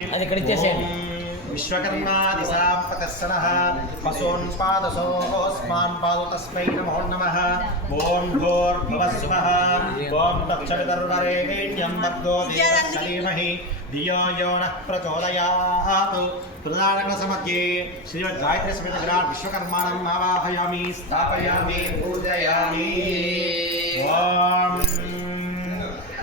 అది ఇక్కడ ఇచ్చేసేయండి. విశ్వకర్మాదిశాంపకర్షణः పశూన్ పాదసోస్మాన్ పాదు తస్మై నమో నమ. ఓం భోర్భువస్సుమః ఓం తక్షవితర్వరేణ్యం భర్గో దేవీమహి ధియో యో నః ప్రచోదయాత్. ప్రధానకసమధ్యే శ్రీమద్ గాయత్రి సమేత విరాట్ విశ్వకర్మాణం ఆవాహయామి స్థాపయామి పూజయామి.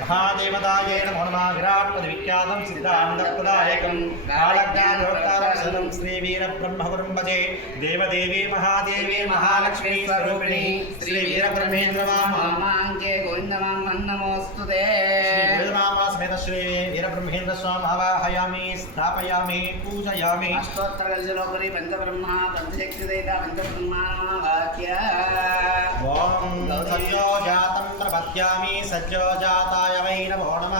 మహాదేవతాయే నమో నమః. విరాట్ పదవిఖ్యాతం సిద్ధాంతప్రదాయకం కాలజ్ఞానోక్తారం సదం శ్రీ వీర బ్రహ్మగురుం భజే దేవదేవి మహాదేవి మహాలక్ష్మీ స్వరూపిణి శ్రీ వీర బ్రహ్మేంద్ర మామాంకే గోవిందమామన్నమోస్తుతే సమేత శ్రీ వీర బ్రహ్మేంద్ర స్వామి ఆవాహయామి స్థాపయామి పూజయామి అష్టోత్తరగజలోపరి పంచబ్రహ్మ వై నమో నమ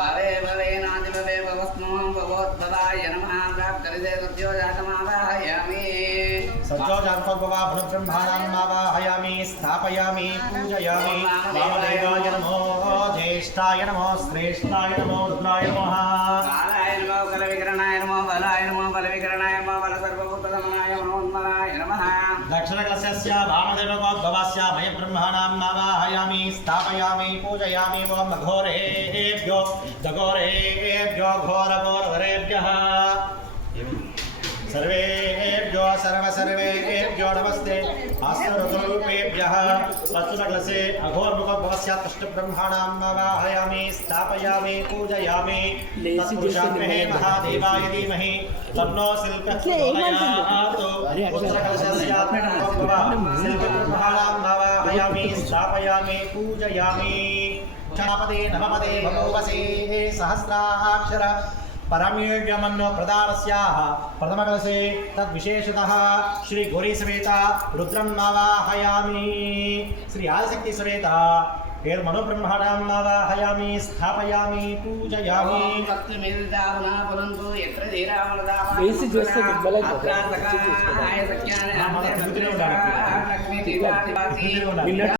భవే భవే నాది భవే భవస్మోం భవోద్భవాయ నమ ప్రాప్తరిదే सज्जोजात्मोपवाभन ब्रह्माणां मावाहयामि स्थापयामि पूजयामि। वामदेवाय नमो ज्येष्ठाय नमो श्रेष्ठाय नमो रुद्राय नमः। कालाय नमो कलविकरणाय नमो बलाय नमो बलविकरणाय नमो नमः। दक्षिणकलशस्य मय ब्रह्माणां मावाहयामि स्थापयामि पूजयामि घोरेभ्यो सर्वे सर्वसर्वेभ्योनमस्ते हस्तरूपेभ्यः वस्तुनकलसे अघोर्मुखभवस्यात्तष्टब्रह्माणां नवाहयामि, स्थापयामि, पूजयामि। तत्पुरुषाग्रहे महादेवाय धीमहि। तन्नो शिल्पस्तोदयात् शिल्पब्रह्माणां नवाहयामि, स्थापयामि, पूजयामि। क्षणपदे नवपदे भगोवसे सहस्राक्षर పరమీయమన్యో ప్రదారస్యా. ప్రథమకలసే తద్విశేషత. శ్రీ గౌరీ సమేత రుద్రం నావాహయామి శ్రీ ఆసక్తి సమేత పేరు మనోబ్రహ్మణాం నావాహయామి స్థాపయామి పూజయామి. నిన్నటి